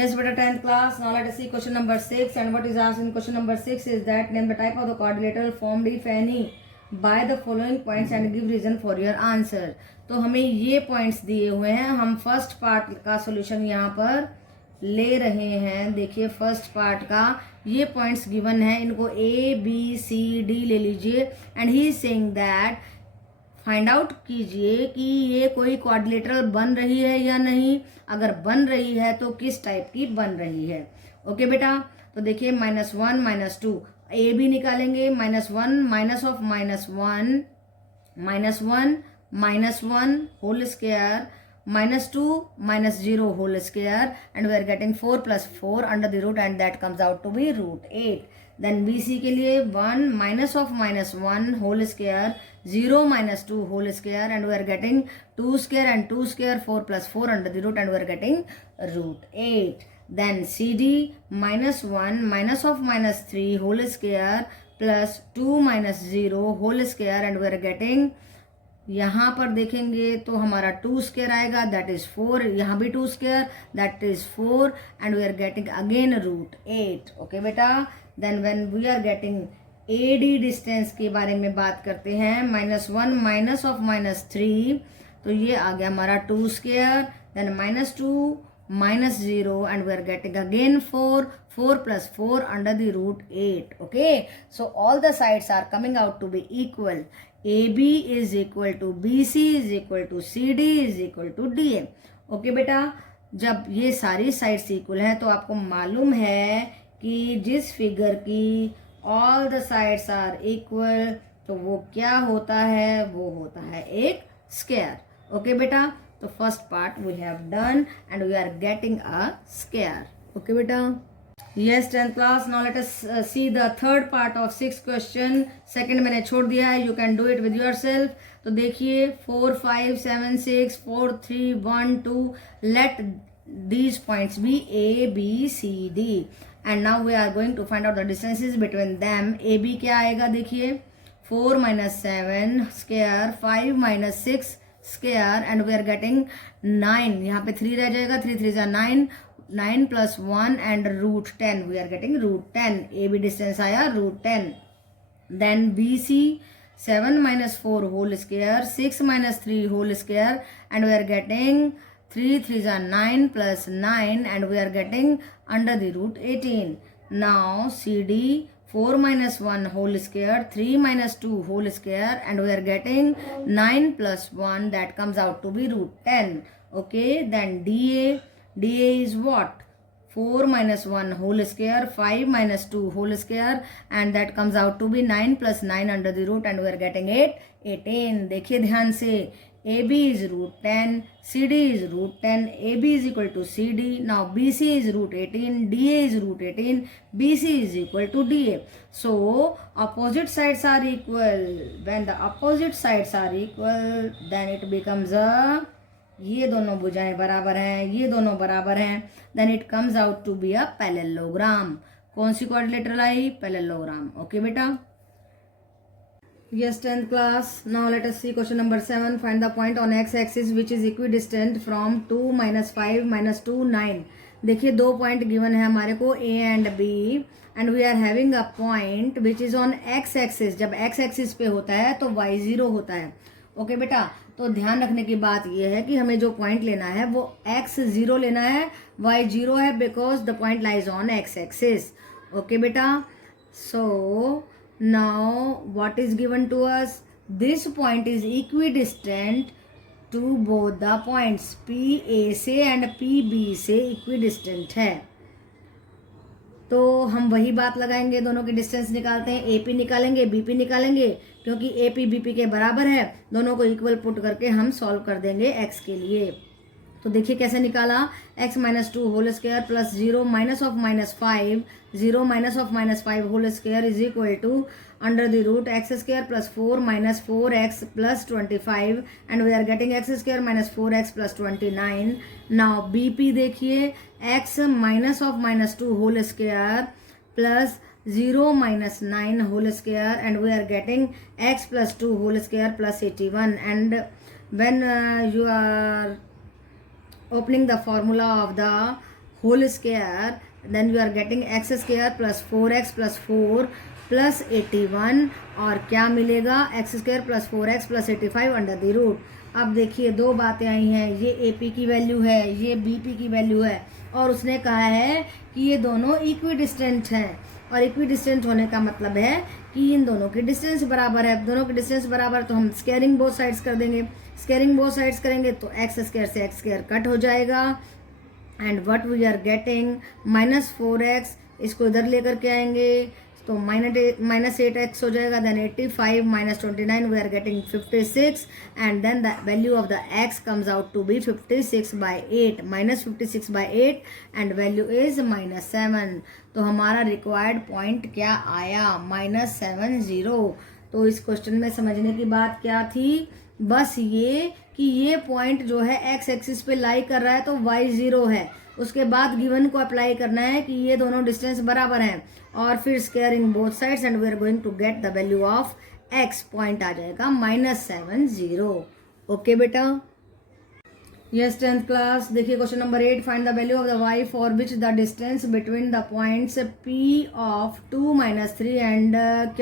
Yes, but 10th class. Now let us see question number 6. And what is asked in question number 6 is that name the type of the quadrilateral formed if any by the following points and give reason for your answer. तो हमें ये points दिए हुए हैं, हम first part का solution यहाँ पर ले रहे हैं. देखिए फर्स्ट पार्ट का ये पॉइंट्स गिवन है, इनको A B C D ले लीजिए. And he is saying that find out कीजिए कि ये कोई क्वाड्रिलेटरल बन रही है या नहीं. अगर बन रही है तो किस टाइप की बन रही है. ओके बेटा, तो देखिए -1 -2 ए बी निकालेंगे. -1 minus of -1 -1 whole square -2 -0 whole square and we are getting 4 + 4 under the root and that comes out to be √8. Then BC के लिए 1 minus of -1 whole square 0 -2 whole square and we are getting 2 square and 2 square 4 + 4 under the root and we are getting √8. Then CD -1 minus of -3 whole square plus 2 -0 whole square and we are getting, यहाँ पर देखेंगे तो हमारा 2 square आएगा that is 4. यहाँ भी 2 square that is 4 and we are getting again √8. Okay बेटा, then when we are getting AD distance के बारे में बात करते हैं. -1 माइनस ऑफ -3 तो ये आ गया हमारा 2 square. Then -2 -0 and we are getting again 4 + 4 under the √8. Okay, so all the sides are coming out to be equal. AB is equal to BC is equal to CD is equal to DA. Okay बेटा, जब ये सारी sides equal हैं तो आपको मालूम है कि जिस फिगर की all the sides are equal तो वो क्या होता है, वो होता है एक स्क्वायर. ओके बेटा, तो first part we have done and we are getting a square. Okay बेटा. Yes 10th class. Now let us see the third part of 6th question. Second मैंने छोड़ दिया है, you can do it with yourself. तो देखिए 4 5 7 6 4 3 1 2 late these points be A B C D and now we are going to find out the distances between them. AB क्या आएगा देखिए 4 - 7 square 5 - 6 square and we are getting 9. यहाँ पे 3 रह जाएगा, 3 3 9 9 + 1 and √10 we are getting √10. AB distance आया √10. Then BC 7 - 4 whole square 6 - 3 whole square and we are getting 3 3 9 + 9 and we are getting under the √18. Now CD 4 - 1 whole square 3 - 2 whole square and we are getting 9 + 1 that comes out to be √10. Okay, then DA is what? 4 - 1 whole square 5 - 2 whole square and that comes out to be 9 + 9 under the root and we are getting 18. देखिए ध्यान से, AB is √10, CD is √10, AB is equal to CD. Now BC is √18, DA is √18, BC is equal to DA. So opposite sides are equal. When the opposite sides are equal, then it becomes a, ये दोनों भुजाएं बराबर हैं, ये दोनों बराबर हैं, then it comes out to be a parallelogram. कौन सी क्वाड्रिलेटरल आई? पैरेललोग्राम. ओके बेटा. Yes 10th class. Now let us see question number 7. Find the point on x-axis which is equidistant from 2 - 5 - 2 9. देखिए 2 पॉइंट गिवन है हमारे को A and B and we are having a point which is on x-axis. जब x-axis पे होता है तो y0 होता है. ओके बेटा, तो ध्यान रखने की बात यह है कि हमें जो पॉइंट लेना है वो x0 लेना है, y0 है because the point lies on x-axis. Okay बेटा, सो now what is given to us? This point is equidistant to both the points PA से and PB से equidistant है. तो हम वही बात लगाएंगे, दोनों की डिस्टेंस निकालते हैं. AP निकालेंगे, BP निकालेंगे, क्योंकि AP BP के बराबर है. दोनों को इक्वल पुट करके हम सॉल्व कर देंगे x के लिए. तो देखिए कैसे निकाला. x - 2 whole square plus 0 minus of -5 0 minus of -5 whole square is equal to under the root x² + 4 - 4x + 25 and we are getting x² - 4x + 29. Now BP देखिए x minus of -2 whole square plus 0 - 9 whole square and we are getting x + 2 whole square plus 81. And when you are opening the formula of the whole square, then we are getting x square plus 4x plus 4 plus 81 और क्या मिलेगा x square plus 4x plus 85 under the root. अब देखिए दो बातें आई हैं, ये AP की वैल्यू है, ये BP की वैल्यू है और उसने कहा है कि ये दोनों इक्वी डिस्टेंट हैं और इक्वी डिस्टेंट होने का मतलब है कि इन दोनों की डिस्टेंस बराबर है। दोनों की डिस्टेंस बराबर तो हम स्क्वायरिंग बोथ साइड्स कर देंगे। स्क्वायरिंग बोथ साइड्स करेंगे तो एक्स स्क्वायर से एक्स स्क्वायर कट हो जाएगा and what we are getting -4x, इसको इधर लेकर के आएंगे तो -8x हो जाएगा, then 85 -29 we are getting 56 and then the value of the x comes out to be 56/8 -56/8 and value is -7। तो हमारा रिक्वायर्ड पॉइंट क्या आया -70। तो इस क्वेश्चन में समझने की बात क्या थी, बस ये कि ये पॉइंट जो है एक्स एक्सिस पे लाई कर रहा है तो y 0 है, उसके बाद गिवन को अप्लाई करना है कि ये दोनों डिस्टेंस बराबर हैं और फिर squaring both sides and we are going to get the value of x, point आ जाएगा -70। ओके बेटा, यस 10th क्लास। देखिए question number 8, find the value of the y for which the distance between the points p of 2 - 3 and q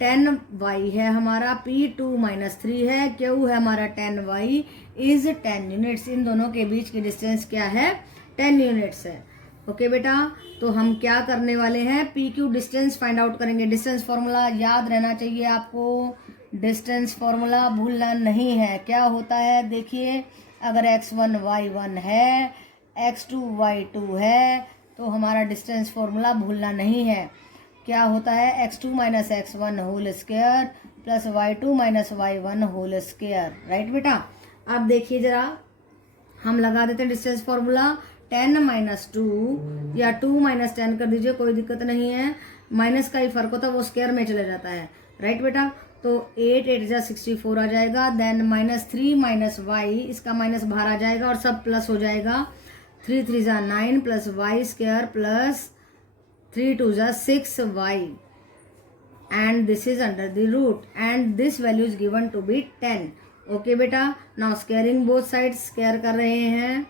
10y है हमारा, P2 - 3 है, Q है हमारा 10y is 10 units. इन दोनों के बीच की डिस्टेंस क्या है 10 यूनिट्स है। ओके बेटा, तो हम क्या करने वाले हैं, PQ डिस्टेंस फाइंड आउट करेंगे। डिस्टेंस फॉर्मूला याद रहना चाहिए आपको, डिस्टेंस फॉर्मूला भूलना नहीं है। क्या होता है देखिए, अगर x1 y1 है, x2 y2 है तो हमारा डिस्टेंस फॉर्मूला भूलना नहीं है। क्या होता है x2 - x1 whole square plus y2 - y1 whole square, right बेटा। अब देखिए जरा हम लगा देते हैं डिस्टेंस फॉर्मूला, 10 - 2 या 2 - 10 कर दीजिए, कोई दिक्कत नहीं है, माइनस का ही फर्क होता है, वो स्क्वायर में चला जाता है, राइट बेटा। तो 8 8 जा 64 आ जाएगा, देन -3 - y, इसका माइनस बाहर आ जाएगा और सब प्लस हो जाएगा, 3 3 जा 9 प्लस y स्क्वायर प्लस 3 2 जा 6y and this is under the root and this value is given to be 10। Okay बेटा, now squaring both side square कर रहे हैं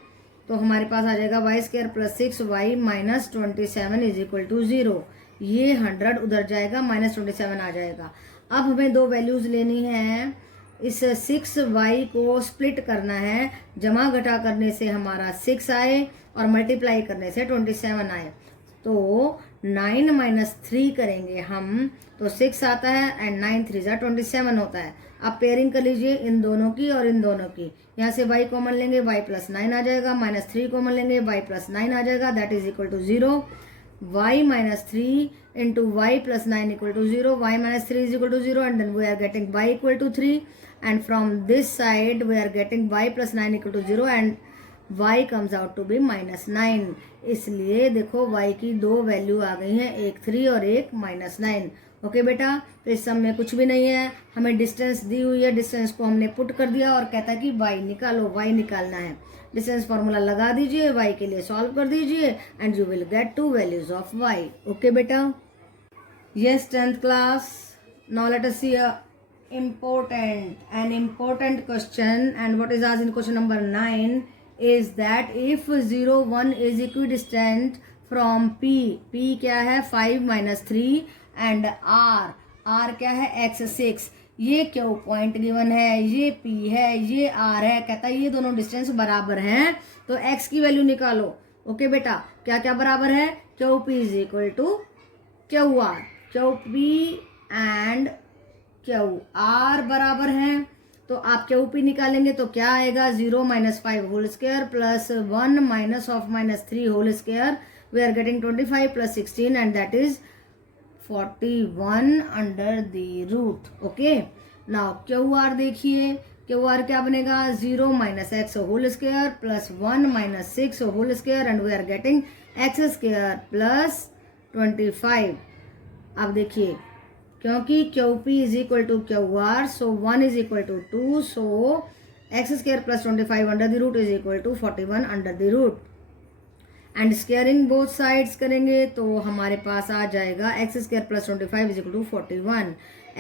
तो हमारे पास आ जाएगा y square plus 6y minus 27 is equal to 0। ये 100 उधर जाएगा, -27 आ जाएगा। अब हमें दो वैल्यूज लेनी है, इस 6y को स्प्लिट करना है, जमा घटा करने से हमारा 6 आए और मल्टीप्लाई करने से 27 आए। तो 9 - 3 करेंगे हम तो 6 आता है एंड 9 3 जा 27 होता है। आप पेयरिंग कर लीजिए इन दोनों की और इन दोनों की, यहाँ से y कॉमन लेंगे y + 9 आ जाएगा, -3 कॉमन लेंगे y + 9 आ जाएगा, that is equal to 0। y - 3 into y + 9 equal to 0, y - 3 is equal to 0 and then we are getting y equal to 3 and from this side we are getting y + 9 equal to 0 and y comes out to be -9। इसलिए देखो y की दो value आ गई हैं, एक 3 और एक -9। Okay बेटा, तो इस सम में कुछ भी नहीं है, हमें डिस्टेंस दी हुई है, डिस्टेंस को हमने पुट कर दिया और कहता है कि y निकालो, y निकालना है। डिस्टेंस फॉर्मूला लगा दीजिए, y के लिए सॉल्व कर दीजिए and you will get 2 values of y। Okay बेटा, yes 10th class. Now let us see an important question and what is asked in question number 9 is that if 0 1 is equidistant from p क्या है 5 - 3 and r क्या है x6, ये Q point given है, ये p है, ये r है, कहता है ये दोनों डिस्टेंस बराबर हैं तो x की वैल्यू निकालो। ओके बेटा, क्या क्या बराबर है, Q p is equal to Q r, Q p and Q r बराबर हैं तो आप क्यू p निकालेंगे तो क्या आएगा 0 - 5 whole square plus 1 minus of -3 whole square, we are getting 25 + 16 and that is 41 under the root. Okay, now Q R देखिए, Q R क्या बनेगा 0 - x whole square plus 1 - 6 whole square and we are getting x square plus 25। अब देखिए क्योंकि Q P is equal to Q R so 1 is equal to 2 so x square plus 25 under the root is equal to 41 under the root and squaring both sides करेंगे तो हमारे पास आ जाएगा x square plus 25 is equal to 41,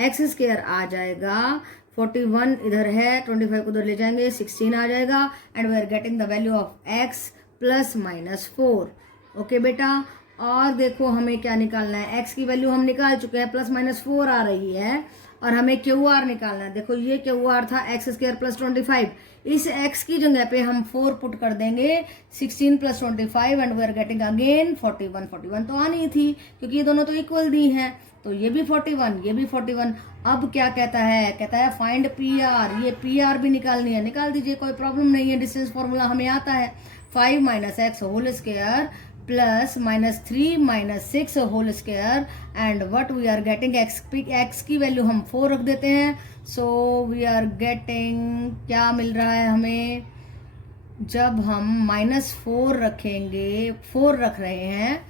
x square आ जाएगा 41 इधर है, 25 को उधर ले जाएंगे 16 आ जाएगा and we are getting the value of x plus minus 4। Okay बेटा, और देखो हमें क्या निकालना है, x की वैल्यू हम निकाल चुके हैं, प्लस माइनस 4 आ रही है, और हमें QR निकालना है। देखो ये QR था x² प्लस 25, इस x की जगह पे हम 4 पुट कर देंगे, 16 plus 25 and we are getting again 41। 41 तो आनी थी क्योंकि ये दोनों तो इक्वल दी हैं, तो ये भी 41, ये भी 41। अब क्या कहता है फाइंड PR, ये PR भी निकालनी है, निकाल दीजिए, कोई प्रॉब्लम नहीं है, डिस्टेंस फॉर्मूला हमें आता है। 5 minus x whole square plus minus 3 minus 6 whole square and what we are getting, x की वैल्यू हम 4 रख देते हैं, सो वी आर गेटिंग, क्या मिल रहा है हमें, जब हम माइनस 4 रखेंगे, 4 रख रहे हैं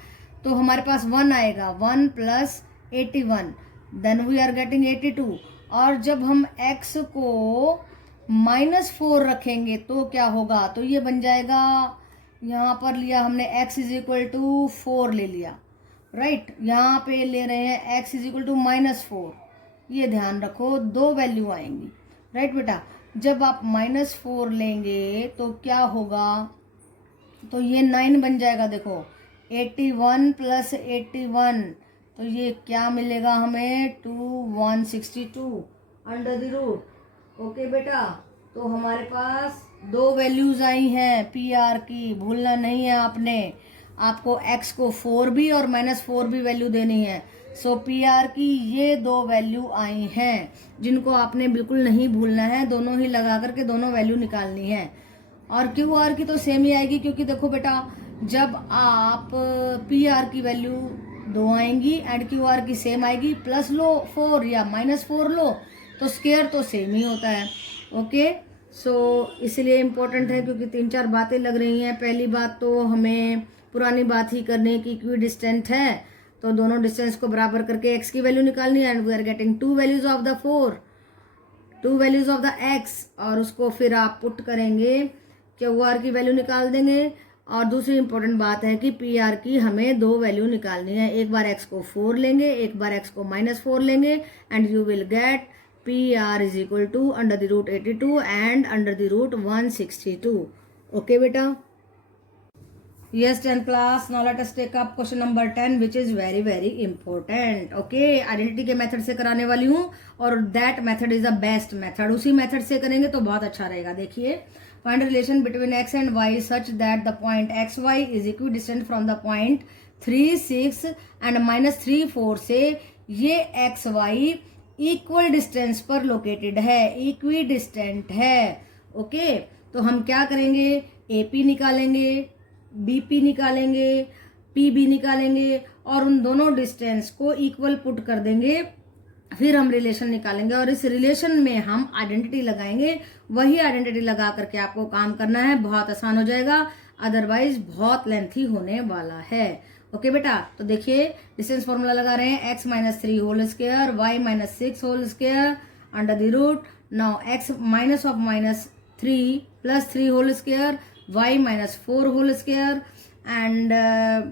तो हमारे पास 1 आएगा, 1 plus 81, then we are getting 82। और जब हम x को माइनस 4 रखेंगे तो क्या होगा, तो ये बन जाएगा, यहाँ पर लिया हमने x इज इक्वल टू 4 ले लिया, राइट, यहाँ पे ले रहे हैं x is equal to minus 4, ये ध्यान रखो, दो वैल्यू आएंगी, राइट बेटा। जब आप माइनस 4 लेंगे तो क्या होगा, तो ये 9 बन जाएगा, देखो 81 प्लस 81, तो ये क्या मिलेगा हमें, 162 अंडर द रूट। ओके बेटा, तो हमारे पास दो वैल्यूज आई हैं PR की, भूलना नहीं है आपने, आपको x को 4 भी और माइनस 4 भी वैल्यू देनी है। सो PR की ये दो वैल्यू आई हैं जिनको आपने बिल्कुल नहीं भूलना है, दोनों ही लगा करके दोनों वैल्यू निकालनी है। और QR की तो सेम ही आएगी, क्योंकि देखो बेटा, जब आप PR की वैल्यू 2 आएंगी एंड QR की सेम आएगी, प्लस लो 4 या माइनस 4 लो तो स्क्वायर तो सेम ही होता है। ओके, सो इसलिए इम्पोर्टेंट है, क्योंकि 3-4 बातें लग रही हैं। पहली बात तो हमें पुरानी बात ही करने की, इक्वी डिस्टेंट है तो दोनों डिस्टेंस को बराबर करके x की वैल्यू निकालनी है, and we are getting 2 values of the 4, 2 values of the x, और उसको फिर आप पुट करेंगे, QR की वैल्यू निकाल देंगे। और दूसरी इंपॉर्टेंट बात है कि PR की हमें दो वैल्यू निकालनी है, एक बार x को 4 लेंगे, एक बार x को माइनस 4 लेंगे, and you will gate PR is equal to under the root 82 and under the root 162. Okay beta? Yes 10 class, now let us take up question number 10 which is very very important. Okay, identity के method से कराने वाली हूँ, और that method is the best method, उसी method से करेंगे तो बहुत अच्छा रहेगा। देखिए, find relation between x and y such that the point xy is equidistant from the point 3 6 and minus 3 4 से ये xy इक्वल डिस्टेंस पर लोकेटेड है, इक्वी डिस्टेंट है। ओके, तो हम क्या करेंगे, AP निकालेंगे, BP निकालेंगे, PB निकालेंगे, और उन दोनों डिस्टेंस को इक्वल पुट कर देंगे, फिर हम रिलेशन निकालेंगे, और इस रिलेशन में हम आइडेंटिटी लगाएंगे। वही आइडेंटिटी लगा करके आपको काम करना है, बहुत आसान हो जाएगा, अदरवाइज बहुत लेंथी होने वाला है। ओके बेटा, तो देखिए डिस्टेंस फॉर्मूला लगा रहे हैं, x minus 3 whole square, y minus 6 whole square under the root, now x minus of minus 3 plus 3 whole square, y minus 4 whole square, and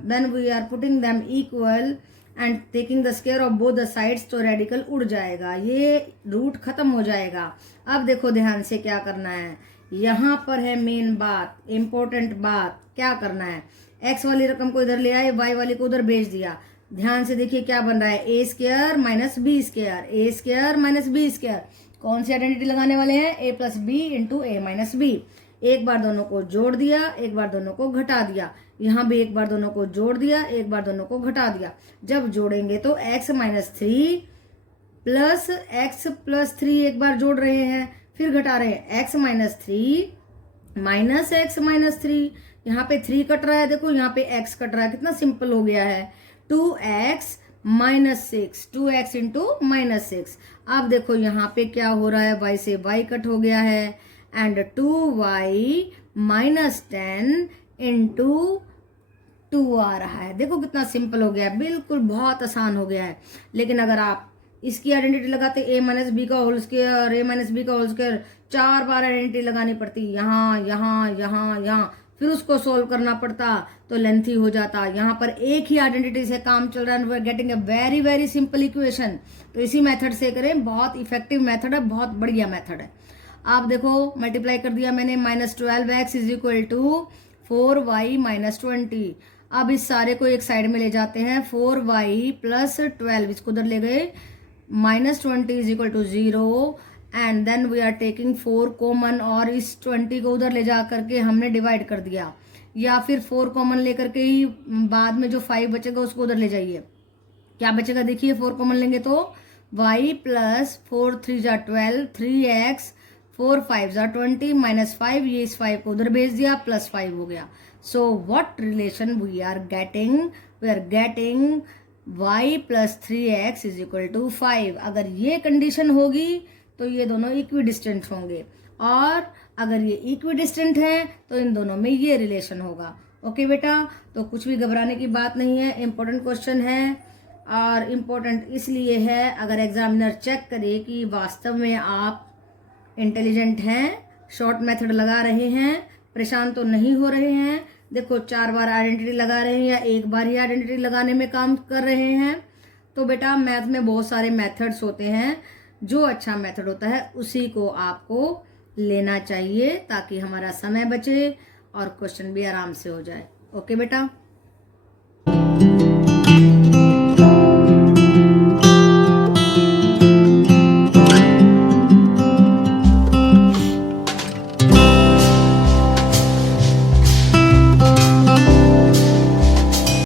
then we are putting them equal and taking the square of both the sides, तो radical उड़ जाएगा, ये root खत्म हो जाएगा। अब देखो ध्यान से क्या करना है, यहाँ पर है मेन बात, इंपॉर्टेंट बात, क्या करना है, x वाली रकम को इधर ले आए, y वाली को उधर भेज दिया। ध्यान से देखिए क्या बन रहा है, a square minus b square, a square minus b square. कौन सी आइडेंटिटी लगाने वाले हैं, a plus b into a minus b. एक बार दोनों को जोड़ दिया, एक बार दोनों को घटा दिया, यहाँ भी एक बार दोनों को जोड़ दिया, एक बार दोनों को घटा दिया। जब जोड़ेंगे तो x minus 3 plus x plus 3 एक बार जोड़ रहे हैं, फिर घटा रहे हैं, x minus 3 minus x minus 3, यहाँ पे 3 कट रहा है, देखो यहाँ पे x कट रहा है, कितना सिंपल हो गया है, 2x minus 6, 2x into minus 6। अब देखो यहाँ पे क्या हो रहा है, y से y कट हो गया है, एंड 2y माइनस 10 इंटू 2 आ रहा है। देखो कितना सिंपल हो गया है, बिल्कुल बहुत आसान हो गया है। लेकिन अगर आप इसकी आइडेंटिटी लगाते, a माइनस बी का whole square, a minus b का होल स्क्वायर, 4 बार आइडेंटिटी लगानी पड़ती, यहाँ यहाँ यहाँ यहाँ, फिर उसको सोल्व करना पड़ता तो लेंथी हो जाता। यहाँ पर एक ही आइडेंटिटी से काम चल रहा है, we are getting a very very simple equation. तो इसी मेथड से करें, बहुत इफेक्टिव मेथड है, बहुत बढ़िया मेथड है। आप देखो मल्टीप्लाई कर दिया मैंने, minus 12x is equal to 4y minus 20। अब इस सारे को एक साइड में ले जाते हैं, 4y प्लस 12 इसको उधर ले गए, minus 20 is equal to 0 and then we are taking 4 common और इस 20 को उधर ले जा करके हमने डिवाइड कर दिया, या फिर 4 कॉमन लेकर के ही बाद में जो 5 बचेगा उसको उधर ले जाइए। क्या बचेगा देखिए, 4 कॉमन लेंगे तो y प्लस 4 3 जा 12, 3x 4 5 जा 20 माइनस 5, ये इस 5 को उधर भेज दिया, प्लस 5 हो गया। So what relation we are getting y plus 3x is equal to 5। अगर ये कंडीशन होगी तो ये दोनों इक्वी डिस्टेंट होंगे, और अगर ये इक्वी डिस्टेंट है तो इन दोनों में ये रिलेशन होगा। ओके बेटा, तो कुछ भी घबराने की बात नहीं है, इंपॉर्टेंट क्वेश्चन है, और इम्पोर्टेंट इसलिए है अगर एग्जामिनर चेक करे कि वास्तव में आप इंटेलिजेंट हैं, शॉर्ट मेथड लगा रहे हैं, परेशान तो नहीं हो रहे हैं। देखो 4 बार आइडेंटिटी लगा रहे हैं या एक बार ही आइडेंटिटी लगाने में काम कर रहे हैं। तो बेटा मैथ में बहुत सारे मेथड्स होते हैं, जो अच्छा मेथड होता है उसी को आपको लेना चाहिए ताकि हमारा समय बचे और क्वेश्चन भी आराम से हो जाए। ओके बेटा।